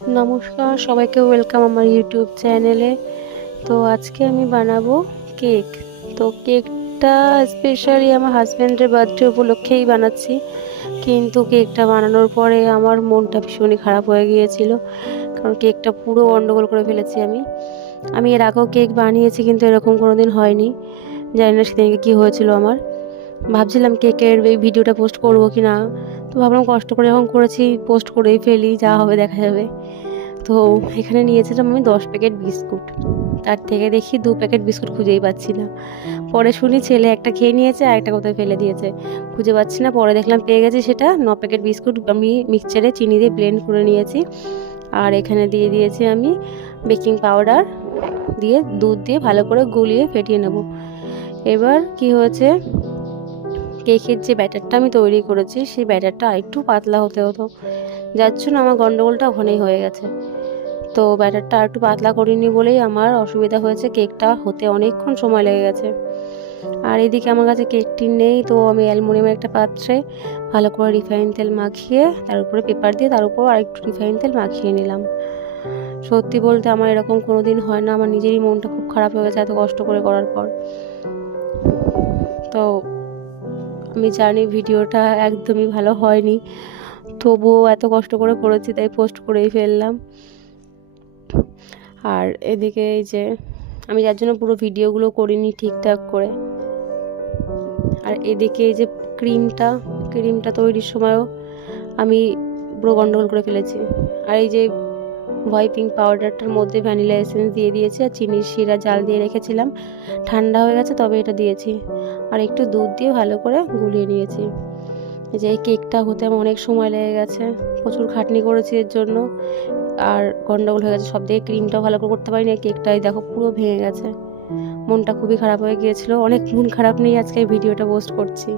নমস্কার, সবাইকে ওয়েলকাম আমার ইউটিউব চ্যানেলে। তো আজকে আমি বানাবো কেক। তো কেকটা স্পেশালি আমার হাজব্যান্ডের বার্থডে উপলক্ষেই বানাচ্ছি, কিন্তু কেকটা বানানোর পরে আমার মনটা ভীষণই খারাপ হয়ে গিয়েছিল, কারণ কেকটা পুরো গন্ডগোল করে ফেলেছি আমি এর আগেও কেক বানিয়েছি, কিন্তু এরকম কোনো দিন হয়নি। জানি না সেদিনকে কী হয়েছিল আমার। ভাবছিলাম কেকের এই ভিডিওটা পোস্ট করবো কি না, তো ভাবলাম কষ্ট করে যখন করেছি পোস্ট করেই ফেলি, যা হবে দেখা যাবে। তো এখানে নিয়েছিলাম আমি 10 প্যাকেট বিস্কুট। তার থেকে দেখি 2 প্যাকেট বিস্কুট খুঁজেই পাচ্ছি না। পরে শুনি ছেলে একটা খেয়ে নিয়েছে আর একটা কোথায় ফেলে দিয়েছে, খুঁজে পাচ্ছি না। পরে দেখলাম পেয়ে গেছি, সেটা 9 প্যাকেট বিস্কুট আমি মিক্সচারে চিনি দিয়ে ব্লেন্ড করে নিয়েছি। আর এখানে দিয়ে দিয়েছি আমি বেকিং পাউডার, দিয়ে দুধ দিয়ে ভালো করে গুলিয়ে ফেটিয়ে নেব। এবার কি হয়েছে, কেকের যে ব্যাটারটা আমি তৈরি করেছি সেই ব্যাটারটা একটু পাতলা হতে হতো, যার জন্য আমার গন্ডগোলটা ওখানেই হয়ে গেছে। তো ব্যাটারটা একটু পাতলা করিনি বলেই আমার অসুবিধা হয়েছে, কেকটা হতে অনেকক্ষণ সময় লেগে গেছে। আর এদিকে আমার কাছে কেক টিন নেই, তো আমি অ্যালুমিনিয়ামের একটা পাত্রে ভালো করে রিফাইন তেল মাখিয়ে তার উপরে পেপার দিয়ে তার উপর আরেকটু রিফাইন তেল মাখিয়ে নিলাম। সত্যি বলতে আমার এরকম কোনো দিন হয় না, আমার নিজেরই মনটা খুব খারাপ হয়ে গেছে এত কষ্ট করে করার পর। তো আমি জানি ভিডিওটা একদমই ভালো হয়নি, তবুও এত কষ্ট করে করেছি তাই পোস্ট করেই ফেললাম। আর এদিকে এই যে আমি যার জন্য পুরো ভিডিওগুলো করিনি ঠিকঠাক করে। আর এদিকে এই যে ক্রিমটা তৈরির সময়ও আমি পুরো গন্ডগোল করে ফেলেছি। আর এই যে হোয়াইপিং পাউডারটার মধ্যে ভ্যানিলা এসেন্স দিয়ে দিয়েছি, আর চিনির শিরা জাল দিয়ে রেখেছিলাম, ঠান্ডা হয়ে গেছে তবে এটা দিয়েছি। আর একটু দুধ দিয়ে ভালো করে গুলিয়ে নিয়েছি। যে এই কেকটা হতে আমার অনেক সময় লেগে গেছে, প্রচুর খাটনি করেছি এর জন্য, আর গন্ডগোল হয়ে গেছে। সব দিকে ক্রিমটাও ভালো করে করতে পারিনি, কেকটাই দেখো পুরো ভেঙে গেছে। মনটা খুবই খারাপ হয়ে গিয়েছিল, অনেক মন খারাপ নিয়ে আজকে ভিডিওটা পোস্ট করছি।